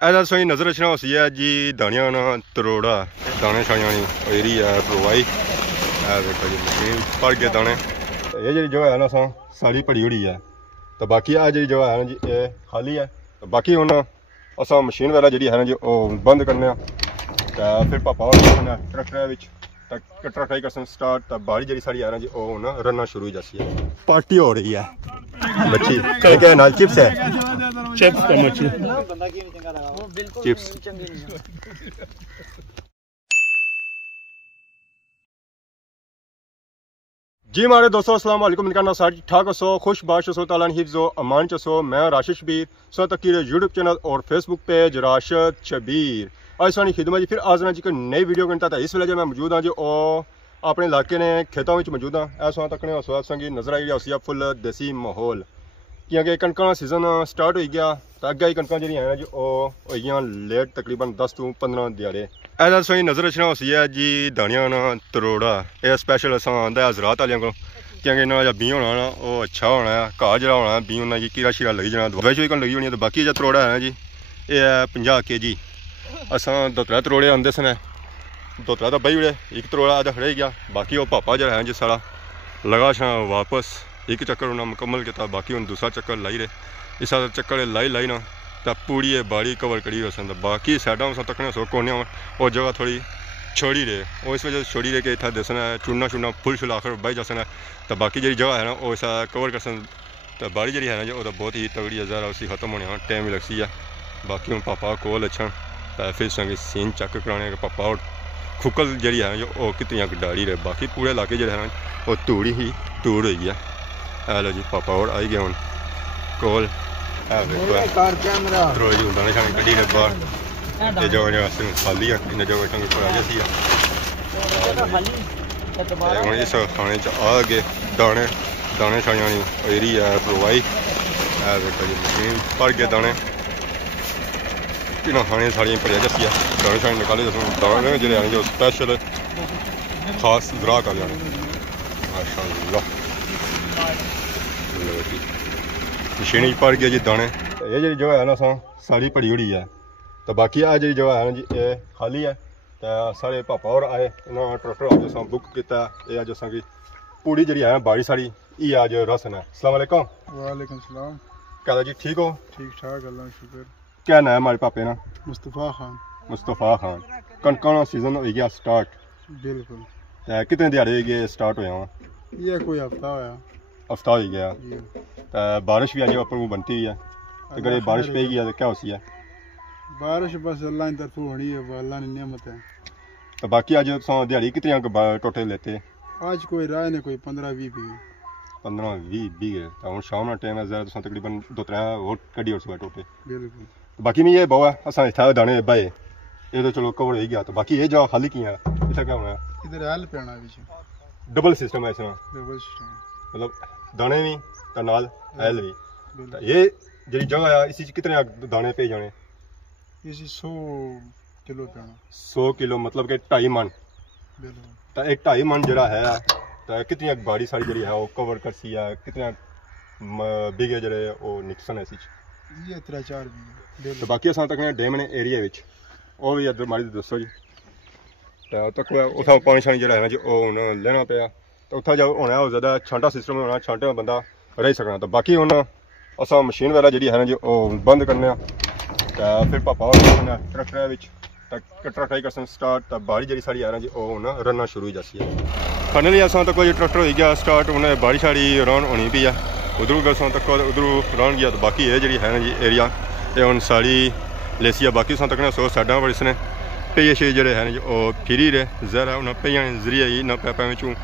ऐसा सोई नज़र रचना उसी है जी दानिया ना तरोड़ा दाने शानिया एरी है प्रोवाई देखो जी मशीन भर गए दाने। ये जी जगह है ना असा सारी भरी हुई है तो बाकी आ जी जगह है ना जी ये खाली है तो बाकी हूँ असा मशीन वगैरह जी है ना जी बंद करने तो फिर पापा ट्रैक्टर कट्टर ट्राई कर स्टार्ट तो बाड़ी जी साड़ी है ना जी रनना शुरू हो जाती है। पार्टी हो रही है मच्छी क्या नाल चिप्स है चिप्स का मच्छी चिप्स। जी हमारे दोस्तों अस्सलाम वालेकुम निकाना सारी ठाक सो खुश बाश सो ताला हिफ्ज़ो अमान चसो मैं राशिद शबीर सो तकीर यूट्यूब चैनल और फेसबुक पेज राशिद शबीर आज सानी खिदमत जी फिर आज ना जी कोई नई वीडियो करता था इस वेले मैं मौजूद हाँ जी अपने इलाके ने खेतों में मौजूद हाँ ऐसा तकने संगी नजर आई रहा फुल देसी माहौल क्योंकि कणक का सीजन स्टार्ट हो गया तो अगे ही कणक जी है जी हो लेट तकरीबन 10 to 15 दिहाड़े ऐसा सोई नजर रचना उसी है जी दानिया ना तरोड़ा यह स्पैशल असा आंदा है हजरात वाले को क्योंकि इन्होंने जो बीं होना ना वो अच्छा होना है घा जो होना है बीं उन्हें कीड़ा शीड़ा लगी जाना दवाई शोई कन लगी होनी है। तो बाकी जो तरोड़ा है ना जी ये है 50 kg असा 2-3 तरोड़े आते सन 2-3 तो बही उड़े एक तरोड़ा अज खड़े गया बाकी वो पापा जो है जी सारा लगा छा वापस एक चक्कर उन्हें मुकम्मल किया बाकी हम दूसरा चक्कर लाई रहे इस चक्कर लाई ना तो पूरी बाड़ी कवर करी हो सकता बाकी साइडा तकने सो कोने और जगह थोड़ी छोड़ी रहे और इस वजह से छोड़ी रहे कि इतना दसना है चुनना फुल शुल आखिर बही जा सकना तो बाकी जी जगह है ना वो ऐसा कवर कर सन तो बाड़ी जी है ना जो बहुत ही तगड़ी है उसी खत्म होने टाइम भी लगती है। बाकी हम पापा कोल अच्छा तो फिर संगे सीन चेक कराने के पापा और खुकल जी है जो कितनी डाली रहे बाकी पूरे इलाके जो है ना वो तूड़ी ही तूड़ हुई है। हेलो जी पापा और आई गए हूँ कोल दाने शाने कड्डी ने बाहर जगह खाली है इन जगह थोड़ा जैसी है इस खाने आ गए दाने शानिया एरी है प्रोवाई देखो जी मशीन भर गए दाने इन्होंने खाने साड़ियाँ भरिया जैसी है दाने शाने निकाले दाने जो जो स्पैशल खास ग्राहक आ जाने माशाअल्लाह मशीन भर गया जी दाने। ये जी जगह है ना असा सारी भरी हुई है तो बाकी आ जी जगह है ना जी ये खाली है तो सारे पापा और आए इन्होंने ट्रैक्टर अज अस बुक किया ये अज असा की पूरी जी है बाड़ी साड़ी ये अज रसन है। अस्सलाम वालेकुम। वालेकुम सलाम। क्या जी ठीक हो? ठीक ठाक अल्लाह शुक्र। क्या नाम है हमारे पापे ना? मुस्तफ़ा खान। मुस्तफ़ा खान। कणक का सीजन हो गया स्टार्ट? बिल्कुल। कितने दिहाड़े ये स्टार्ट होया? ये कोई हफ्ता होया। हफ्ता हो गया तो बारिश भी आज अपन बनती हुई है तो अगर बारिश पेगी तो क्या होती है? बारिश बस अल्लाह की तरफ होनी है अल्लाह की नेमत है। तो बाकी आज दिहाड़ी कितनी टोटल लेते? आज कोई राय ने कोई 15-20 बीघे। 15-20 बीघे तो हम शाम टाइम है ज़रा तो तकरीबन 2-3 वोट कड़ी और टोटे बिल्कुल। तो बाकी में ये बहु है असा इतना दाने बाए ये तो चलो कवर हो गया तो बाकी ये जगह खाली की है इतना क्या होना है? इधर हेल पैना डबल सिस्टम है इसमें डबल सिस्टम मतलब दाने भी तो नाल हैल भी तो ये जी जगह है इसी कितने दाने पे जाने? इसी 100 किलो पैना। 100 किलो मतलब कि 2.5 मन। बिल्कुल। तो एक 2.5 मन जरा है तो कितनी बाड़ी सारी जी है वो कवर कर सी है कितने बीघे जरे वो निकसन है ये 3-4 बीघे। तो बाकी असा तक डैम ने एरिया वो भी इधर मारी दसो जी तो तक उतना पानी शानी जरा है ना जी वो हूँ लेना पाया तो उत्थे जो होना है ज़्यादा छांटा सिस्टम होना छांटे में बंदा रही सकना तो बाकी हूँ असा मशीन वगैरह जी है ना जी बंद करने तो फिर पापा ट्रैक्टर कट्टर ट्राई कर स्टार्ट तो बाड़ी जी साड़ी है ना जी वो रनना शुरू हो जाती है। फाइनली असा तक जो ट्रैक्टर हो गया स्टार्ट उन्हें बाड़ी शाड़ी रन होनी पी है उधरों गसा तक उधरों रन गया तो बाकी ये जी है ना जी एरिया ये हूँ साड़ी लेसी है बाकी तक सो साइडा पर इसने पेये शे जड़े है ना जी फिरी रहे जहर उन्हें पेया जरिए ही ना पैपा चूँ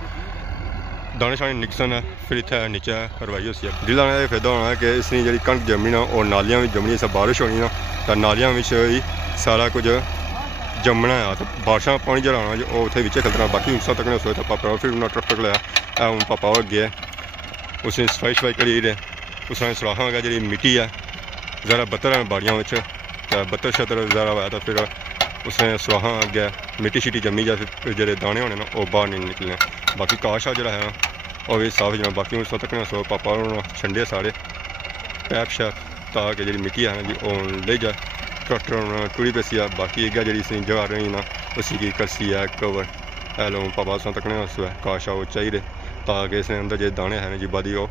दाने शाने निकसन है फिर इतना नीचे करवाई होती है जिला फायदा होना है कि इसकी जी कणक जमनी ना और नालियां भी जमनी सब बारिश होनी ना तो नालियां ही सारा कुछ जमना है तो बारिशा पानी जरा आना जी उत्थे बिच्चे खलना बाकी उस तक सोए तो पापा फिर उन्हें ट्रैक्टर लाया हूँ पापा और गया उसने सफाई करी रहे उसने सलाखा गया जी मिट्टी है ज़रा बत्तर है बाड़ियाँ तो बत्तर शत्तर ज़रा आया तो फिर उसने सलाखा गया मिट्टी शिट्टी जमी जाए फिर जो दाने होने ना वो बाहर नहीं निकलने बाकी काशा जरा है वो भी साफ जना बाकी उस तक सो पापा छंडे सारे पैप शैप ताकि जी मिट्टी है ना जी वो ले जाए ट्रैक्टर टुरी पैसी है बाकी अगर जी जगह रही ना उसी की करसी है कवर है लो पापा सौ तकने उस काशा वो चाहिए ताकि इसके अंदर जो दाने हैं जी बदी वो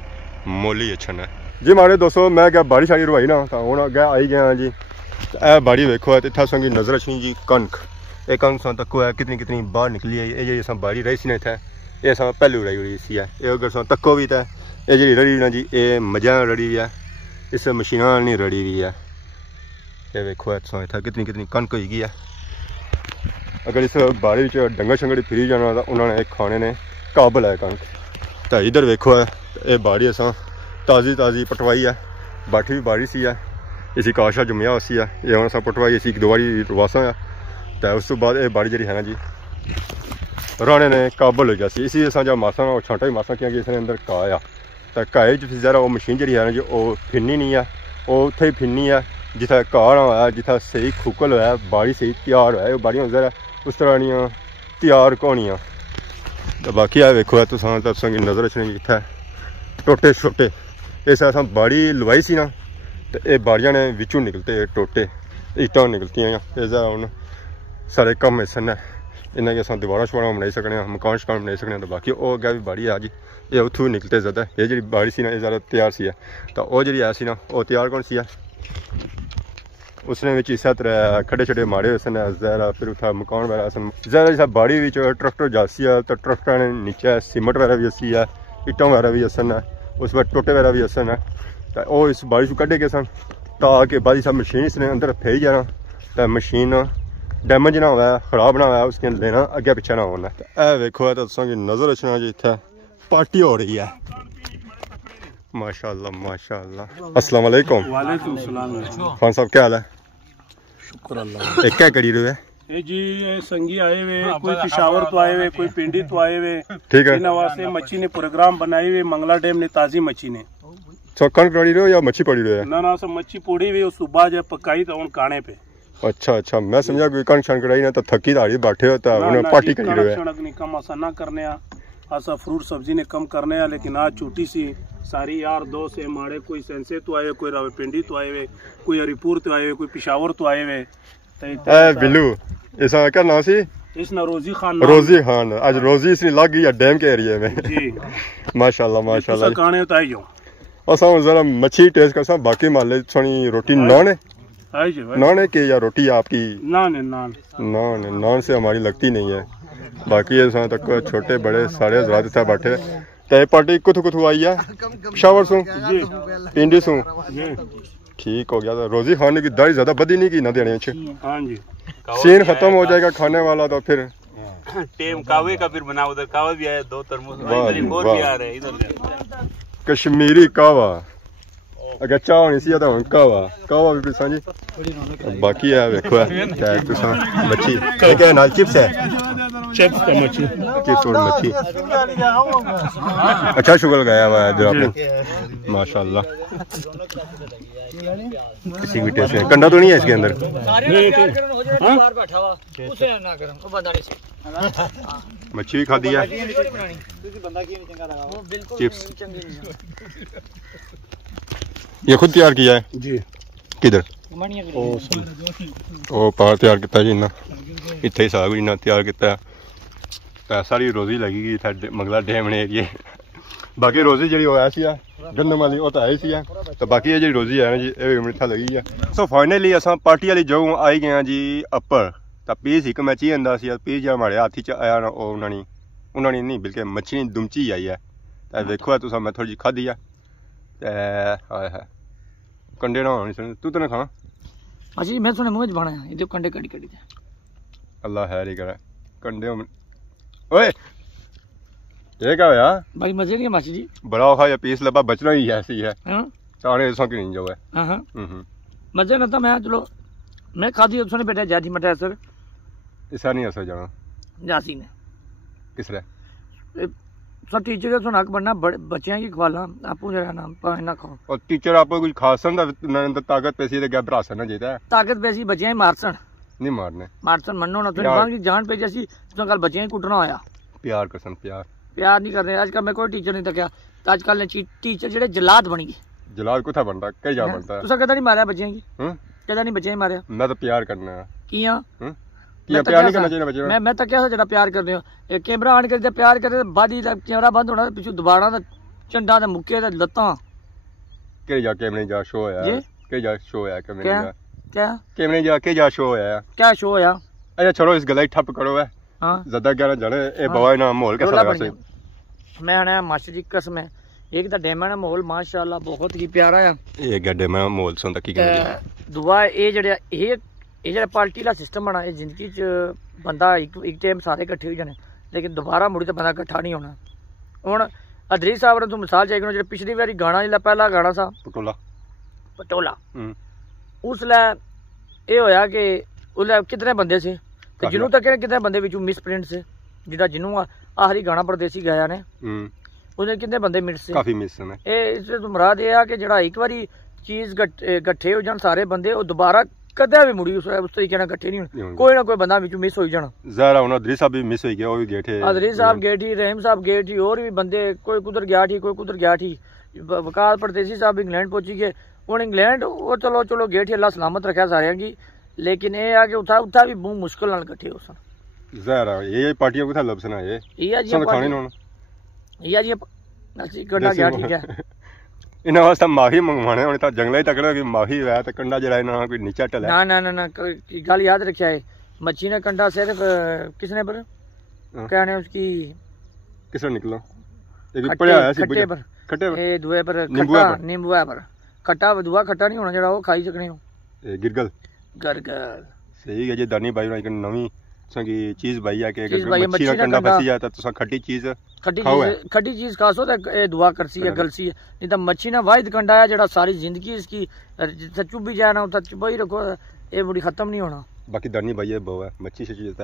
मोल ही अच्छा है जी। मारे दोस्तों मैं क्या बाड़ी शाड़ी रुवाई ना तो हूँ अगर आई गया जी। ए बाड़ी वेखो है इतना संगी नजर अच्छी जी कणक ये कणक सौ तको है कितनी कितनी बाहर निकली है ये जी बाड़ी रही सी ना इतने ये सब पहलू रही हुई सी है ये अगर सौ तको भी तो ये जी रड़ी ना जी ये मजा रड़ी हुई है इस मशीन नहीं रड़ी हुई है। ये वेखो है सौ इतना कितनी कितनी कणक हो गई है। अगर इस बाड़ी डंगर शंगर फिरी जाना तो उन्होंने खाने ने काबल है कणक तो इधर वेखो है ये बाड़ी असा ताज़ी ताज़ी पटवाई है बाठी भी बाड़ी सी है इसी काशा जमया उसी है ये हम पटवाई इसी एक दो बारी वासा है तो उस तो बाद ये बाड़ी जी है ना जी राणे ने काबल हो गया सी इसी असा जब मासा छांटा ही मासा किया कि इसने अंदर घा आ तो घाए जरा वो मशीन जी है ना जी वो फिरनी नहीं है वो उत्थे ही फिरनी है जिथे घा होया जिथे सही खुकल होया बाड़ी सही तैयार होया बाड़ियां जरा उस तरह दियां तैयार होनियां तो बाकी आ वेखो है तुसां की नज़र अच्छी इत्थे टोटे छोटे इस अस बाड़ी लवाई सी ना तो ये बाड़ियां ने विचों निकलते टोटे ईटां निकलतियां ये जरा हूँ सारे कम हिस्सन है इन्हें कि अस दीवारां शवारां बनाई सकने मकान शकान बनाई सकने तो बाकी वो अगर भी बाड़ी है जी ये उतों निकलते ज़्यादा ये जी बाड़ी सी ना ये ज़्यादा तैयार सी है तो वह जी है सी ना वो तैयार कौन सी है उसने इस तरह खड़े छड़े मारे हुए सन जरा फिर उठा मकान वगैरह सन जरा जिस बाड़ी ट्रैक्टर जासी है तो ट्रैक्टर ने नीचे सीमेंट वगैरह भी असी है इट्टां वगैरह भी असन है उस पर टोटे वगैरह भी असन है तो वह इस बाड़ी को कढ़े गए सन ताकि बाद सब मशीन इसने अंदर फेई जाना तो मशीन डैमेज ना होया खराब ना होया उसके लेना अगे पिछे ना होना। ए वेखो है तो की नज़र रचना जी इतना पार्टी हो रही है माशाल्लाह माशाल्लाह। अस्सलाम वालेकुम। वालेकुम सलाम खान साहब क्या हाल है? शुक्र अल्लाह। एक क्या करी रहे है ये जी संगी आए हुए कोई पिशावर तो आए हुए कोई पिंडी तो आए हुए ठीक है वास्ते मच्छी ने प्रोग्राम बनाए हुए मंगला डैम ने ताजी मच्छी ने तो कणक पड़ी रहे हो या मच्छी पड़ी रहे है? ना सब मच्छी पोड़ी हुई सुबह जब पकाई तो उन काने पे। अच्छा अच्छा मैं समझा कोई कणक शणक कढ़ाई ना तो थकी दाड़ी बैठे होता उन्हें पार्टी करी रहे है। कणक नहीं कम आसा ना करने आसा फ्रूट सब्जी ने कम करने आ लेकिन आज छोटी सी सारी यार दो से मारे कोई सेंसे तो आए कोई रावलपिंडी तो आए हुए कोई हरिपुर तो आए हुए कोई पिशावर तो आए हुए बिल्लू ऐसा क्या नाम सी इसना रोजी खान रोजी खान आज रोजी इसने लग गई है डैम के एरिया में जी माशाल्लाह माशाल्लाह काने तो आई जाओ असा जरा मच्छी टेस्ट कर बाकी मान थोड़ी रोटी नान है नान है कि या रोटी आपकी नान है नान नान से हमारी लगती नहीं है बाकी ये तक छोटे बड़े सारे हजरात इतना बैठे तो पार्टी कुछ कुछ आई है पिशावर सू पिंडी सू ठीक हो गया था। रोजी खाने की दाढ़ी ज्यादा बदी नहीं की ना देने हाँ जी सीन खत्म हो जाएगा खाने वाला तो फिर टेम कावे का फिर बना उधर कावा भी आया 2 तरमुस और भी आ रहे इधर कश्मीरी कावा अगर चाह होनी सी तो कावा भी पिसा जी बाकी है वेखो है तुसा मच्छी क्या नाल चिप्स है चिप्स का मच्छी चिप्स और मच्छी अच्छा शुगर लगाया हुआ है जो आपने माशाल्लाह किसी भी टेस्ट है कंडा तो नहीं है इसके अंदर मच्छी भी खा दिया चिप्स ये खुद तैयार किया है जी किधर ओ पार तैयार किया जी इन्ना इत्थे ही साग इन्ना तैयार किया सारी रोजी लगेगी मंगला डैम ने एरिए बाकी रोजी जी ऐसी है गंदम वाली वो तो है सी है तो बाकी ये जी रोजी है ना जी ये मिठा लगी है। सो फाइनली असा पार्टी वाली जगह आई गए जी अपर तो पीस एक मैची आंदा सी पीस जो हमारे हाथ च आया ना वो उन्होंने नहीं बल्कि मच्छी दुमची आई है तो देखो है तुम मैं थोड़ी जी खाधी है है कंडे ना होनी सुन तू तो ना खाना अच्छा मैं सुने मुंह बनाया ये जो कंडे कड़ी कड़ी अल्लाह हैर ही करे कंडे ओए ये क्या होया भाई मजे नहीं मासी जी बड़ा खा या पीस लबा बचना ही ऐसी है हां सारे ऐसा क्यों नहीं जो है हां मजे ना था मैं चलो मैं खादी सुने बेटा जाती मटा असर ऐसा नहीं असर जाना जासी ने किसरे सब टीचर का सुना बनना बच्चे की खवाला आपू जरा नाम पर ना खाओ और टीचर आपको कुछ खासन दा ताकत पैसी दे क्या भरासन ना जीता है ताकत पैसी बच्चे मारसन नहीं मारने मनो ना तो जान पे जैसी तो कल बच्चे कुटना होया प्यार कसम प्यार नहीं कर रहे आजकल मैं कोई टीचर नहीं तकिया आजकल ने टीचर जेडे जलाद बनी गए जलाद कुथा बनता कई जा बनता है तुसा कदा नहीं मारया बच्चे की कदा नहीं बच्चे मारे मैं तो प्यार करना है किया क्या प्यार नहीं करना चाहिए बच्चे मैं तक क्या जरा प्यार कर रहे हो एक कैमरा आन कर प्यार करे बाद ही कैमरा बंद होना पिछू दोबारा दा झंडा ते मुक्के ते लत्तां के जा कैमरे जा शो है के जा शो है कैमरे जा क्या कैमरे जा के जा शो है क्या शो होया अच्छा छोड़ो इस गलाई ठप करो है हां ज्यादा गाना जाने ए बवा ना माहौल कैसा लगा से मैं ना मास्टर जी कसम है एक तो डेमा ना माहौल माशाल्लाह बहुत ही प्यारा है ये गड्डे में माहौल सुनदा की कहंदे दुआ ए जेड़ा ये जेड़ा पार्टी दा सिस्टम बना ये जिंदगी च बंदा एक टाइम सारे इकट्ठे हो जाने लेकिन दोबारा मुड़ी तो बंदा इकट्ठा नहीं होना हुन अदरी साहब ने तू मिसाल चाहिए जेड़ा पिछली बारी गाना जेड़ा पहला गाना सा पटोला उसलै ਇਹ ਹੋਇਆ ਕਿ ਉਹਲੇ ਕਿਤਨੇ ਬੰਦੇ ਸੀ ਤੇ ਜਿਹਨੂੰ ਤੱਕ ਕਿਤਨੇ ਬੰਦੇ ਵਿੱਚੋਂ ਮਿਸ ਪ੍ਰਿੰਟ ਸੀ ਜਿਹੜਾ ਜਿਹਨੂੰ ਆਖਰੀ ਗਾਣਾ ਪਰਦੇਸੀ ਗਾਇਆ ਨੇ ਉਹਦੇ ਕਿੰਨੇ ਬੰਦੇ ਮਿਸ ਸੀ ਕਾਫੀ ਮਿਸ ਨੇ ਇਹ ਇਸ ਤੋਂ ਮੁਰਾਦ ਇਹ ਆ ਕਿ ਜਿਹੜਾ ਇੱਕ ਵਾਰੀ ਚੀਜ਼ ਇਕੱਠੇ ਹੋ ਜਾਣ ਸਾਰੇ ਬੰਦੇ ਉਹ ਦੁਬਾਰਾ ਕਦੇ ਵੀ ਮੁੜੀ ਉਸ ਤਰੀਕੇ ਨਾਲ ਇਕੱਠੇ ਨਹੀਂ ਹੋਣ ਕੋਈ ਨਾ ਕੋਈ ਬੰਦਾ ਵਿੱਚੋਂ ਮਿਸ ਹੋਈ ਜਾਣਾ ਜ਼ਾਰਾ ਉਹਨਾਂ ਅਦਰੀ ਸਾਹਿਬ ਵੀ ਮਿਸ ਹੋਈ ਗਿਆ ਉਹ ਵੀ ਗਏ ਥੇ ਅਦਰੀ ਸਾਹਿਬ ਗਏ ਥੀ ਰਹਿਮ ਸਾਹਿਬ ਗਏ ਥੀ ਹੋਰ ਵੀ ਬੰਦੇ ਕੋਈ ਕੁਦਰ ਗਿਆ ਥੀ ਕੋਈ ਕੁਦਰ ਗਿਆ ਥੀ ਵਕਾਸ ਪਰਦੇਸੀ ਸਾਹਿਬ ਇੰਗਲੈਂਡ ਪਹੁੰਚੀ ਗਏ ਹੁਣ ਇੰਗਲੈਂਡ ਉਹ ਚਲੋ ਗਏ ਥੀ ਅੱਲਾ ਸਲਾਮਤ ਰੱਖਿਆ ਸਾਰਿਆਂ की लेकिन ये आ कि उठा भी बहुत मुश्किल नाल इकट्ठे हो सन ज़ाहिर है ये पार्टियां कुछ लबस ना ये जी खाने न ये जी नसी कंडा गया ठीक है इना वास्ते माफी मंगवाने होने ता जंगल ही तकड़ा कि माफी है ते कंडा जरा ना कोई नीचा टला ना गल याद रखिया है मच्छी ने कंडा सिर्फ किसने पर कहने उसकी किसने निकला एक पड़या है सी खट्टे पर ए दुए पर नींबू पर खट्टा दुआ खट्टा नहीं होना जड़ा वो खाई सकने हो ए गिरगल गरगल सही है जी दानी भाई एक नवी संगी चीज भाई है कि मच्छी का कंडा बची जाए तो खट्टी चीज खासो तो ए दुआ करसी है गलसी है नहीं तो मच्छी ना वाहिद कंडा है जेड़ा सारी जिंदगी इसकी चुभी जाए ना उता चुपाई रखो ये बड़ी खत्म नहीं होना बाकी दानी भाई है बहु है मच्छी से चीज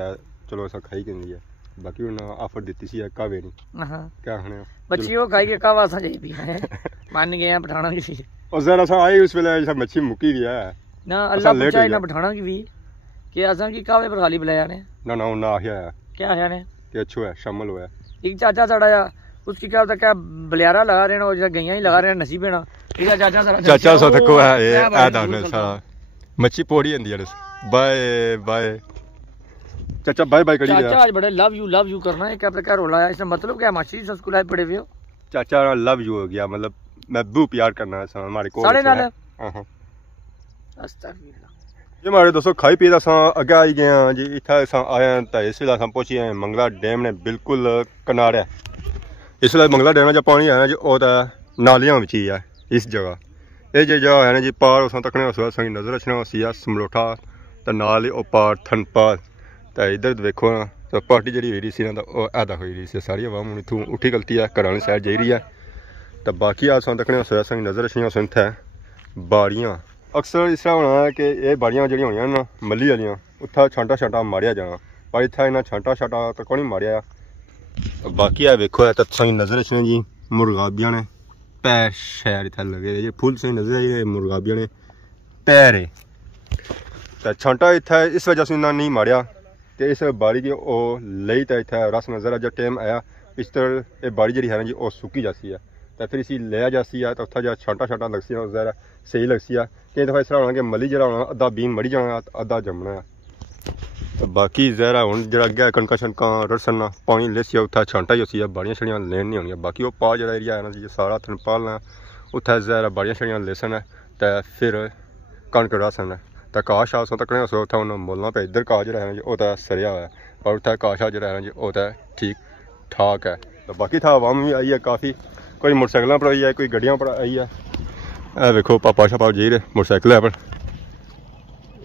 चलो ऐसा खाई के नहीं है बाकी उन्होंने ऑफर दी सी कावे नहीं क्या खाने मच्छी वो खाई के कावा सा जाई है मान गए हैं पठाना की और जरा सा आई उस वेले मच्छी मुक्की गया है ना अल्लाह पूछा ना पठाना की भी कि असा की कावे पर खाली बुलाया ने ना ना आया है क्या आया ने कि अच्छो है शामिल हुआ एक चाचा साड़ा उसकी क्या होता क्या बलियारा लगा रहे ना गैया ही लगा रहे नसीब ना ठीक है चाचा सा देखो है ये आदा ने सारा मच्छी पोड़ी होंदी है बाय बाय चाचा बाय बाय करी चाचा आज बड़े लव यू करना है क्या प्रकार रोला है इसका मतलब क्या मासी स्कूल आए पड़े हुए हो चाचा लव यू हो गया मतलब मैं बू प्यार करना है हमारे को सारे नाल हां जी हमारे दोस्तों खाई पी अगे आई गए हैं जी इतना आए हैं तो इस वेले पहुंची हैं मंगला डैम ने बिल्कुल किनारे इस वेले मंगला डैम जो पानी है जी वो तो नालियां में ही है इस जगह ये जगह है ना जी पार उस तकने संगी नजर रखना उसी समलोठा तो नाल ही पार थनपाल तो इधर देखो तो पार्टी जी हुई सी ना तो ऐदा हुई रही सी सारी आवाम हूँ इतों उठी गलती है घर वाली साइड जाई रही है तो बाकी अस तकने संगी नजर रखनी उस इतने बाड़ियाँ अक्सर इस तरह होना है कि ये बाड़ियां जो होनी ना मली वालियां उत्था छांटा मारिया जाना पर इतना इन्ना छांटा तो कौन मारिया बाकी है वेखो है तत्संग नजर रखने जी मुर्गाबियां ने पैर शैर इतना लगे जी फुल सही नजर आई मुर्गाबियां ने पैर है तो छांटा इतना इस वजह से इन्ना नहीं मारिया तो इस बाड़ी की लई तो इतना रस नजर जब टाइम आया इस तरह ये बाड़ी जी है ना जी वो सुकी जाती है तो फिर इसी लिया जाती है तो उत्था जो छांटा लगसी है ज़रा सही लगसी है कई दफ़ा इस तरह होना कि मली जरा होना अद्धा बीन मरी जाना अद्धा जमना है तो बाकी ज़रा हूँ जो अगे कणका शनका रड़सन पानी लेसी उत्थे छांटा ही उसी बाड़ियां छड़ियां लेन नहीं होनी बाकी वो पा जो एरिया है ना जी सारा थनपाल है उत्थे ज़रा बाड़ियां छड़ियां लेसन है तो फिर कणक रड़सन है तो घाह शाह सो तकने उस उत्थे उन्हें बोलना पे इधर घाह जो है जी वो तो सरिया है और उत्थे घाह शाह जो है जी वो तो ठीक ठाक है तो बाकी था आवाम भी आई है काफ़ी कोई मोटरसाइकिलों पर आई है कोई गड्डियों पर आई है देखो पापा शापा जी रहे मोटरसाइकिल है पर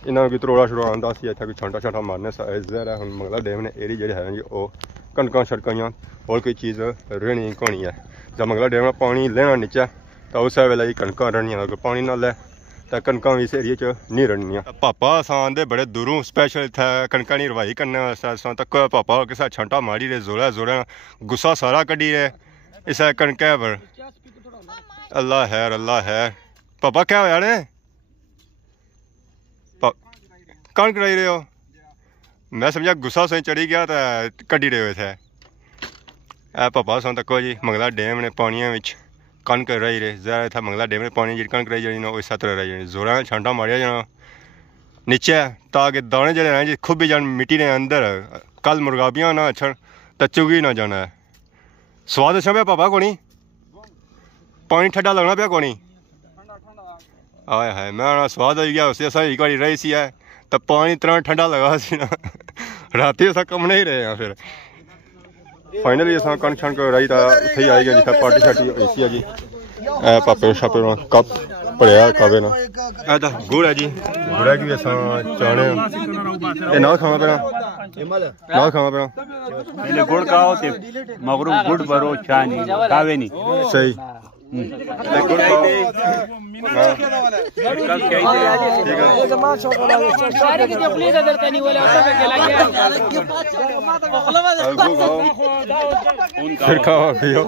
इन्होंने कोई तरोड़ा शरोड़ा आंदा सी इतना कोई छांटा मारने ज़रा हम मंगला डैम ने एरी जो है जी वो कणक छड़काइयां और कोई चीज़ रहनी घनी है जब मंगला डैम पानी लेना नीचे तो उस वेले कणक रनियां अगर पानी ना लै तो कणक भी इस एरिए च नहीं रनियां पापा असां आंदे बड़े दूरों स्पैशल इत्थै कणक दी रवाई करने वास्ते तक पापा किसा छांटा मारी रहे जोरा गुस्सा सारा कड्ढी रहे इस कणक पर अल्लाह है पापा क्या होया ने कणक रही रहे हो मैं समझा गुस्सा सही चढ़ी गया तो कड्ढी रहे हो इतने पापा सो तको जी मंगला डैम ने पानिया कणक रही रहे ज़रा इतना मंगला डैम ने पानी जी कणक रही जानी इस तरह रही जानी जोरा छांटा मारिया जाना नीचे ताकि दाने जड़े हैं जी खुद भी जान मिट्टी ने अंदर कल मुर्गाबियाँ ना अच्छा तो चुगी ना जाना है। स्वाद अच्छा पे पापा कोनी पानी ठंडा लगना पे कोनी आया है मैं स्वाद आई गया उससे एक बार रही सी है तो पानी इतना ठंडा लगा सी ना रात अस कम नहीं रहे हैं। फिर फाइनली अस कणक छणक रही तो उत्थे ही आई गया जितना पार्टी शार्टी होई सी है जी। ए पापे छापे कप भरिया कावे ना ए तो गुड़ है जी गुड़ की भी अस चाहने ये ना खावा पैना ना खावा पैना पहले गुड़ खाओ ते मगरू गुड़ भरो चाह नहीं कावे नहीं सही गुड़ फिर कावा पियो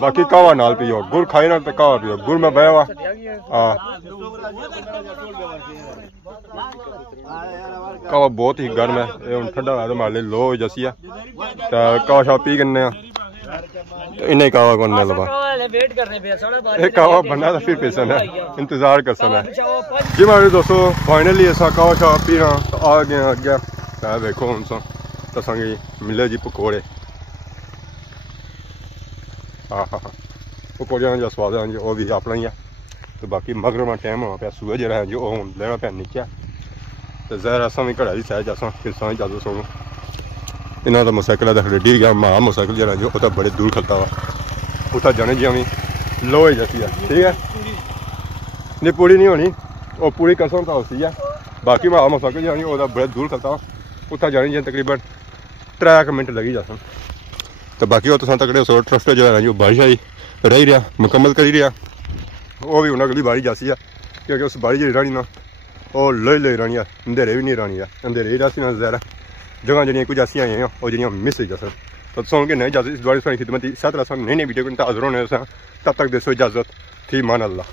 बाकी कावा नाल पियो गुड़ खाई ना तो कावा पियो गुड़ में बया हुआ कावा बहुत ही गर्म है ठंडा है मारे लो जसी है कावा शाह पी कन्ने इन्हें कावा को न लबा एक कावा बनना तो फिर पेशन है इंतजार कर सना जी हमारे दोस्तों फाइनली ऐसा कावा शाह पीना तो आ गए अगे देखो हम तो संगे मिले जी पकौड़े हाँ पकौड़िया जो स्वाद है जी वो भी अपना ही है। तो बाकी मगरब टाइम हुआ पे सूरज रहा है जो लेना पे नीचे तो जहर असा भी घड़ा ही सह असा फिर सा जादू सोनू इन्हों का मोटरसाइकिल रेडी गया मां मोटरसाइकिल जरा जो तो बड़े दूर खलता वा उतना जाने जी हमें लोहे जैसी है ठीक है नहीं पूरी नहीं होनी वो पूरी कसम तो होती है बाकी मां मोटरसाइकिल जानी वो बड़े दूर खलता वा उतना जाने जी तकरीबन 3 मिनट लगी जासन। तो बाकी वो तो तकड़े सो ट्रस्ट जो है जो बारिश आई रही रहा मुकम्मल करी रहा वो भी उन्हें अगली बारिश जैसी है क्योंकि उस बारिश जी रानी ना वो लोई रानी है अंधेरे भी नहीं रानी है अंधेरे ही जैसी ना ज़रा जगह जी कुछ ऐसी आई हैं और जी मिस हो जा तो सुन के नहीं इजाजत इस बारे खिदमत इस तरह नई नई वीडियो को हाजिर होने तब तक देसो इजाज़त थी मान अल्लाह।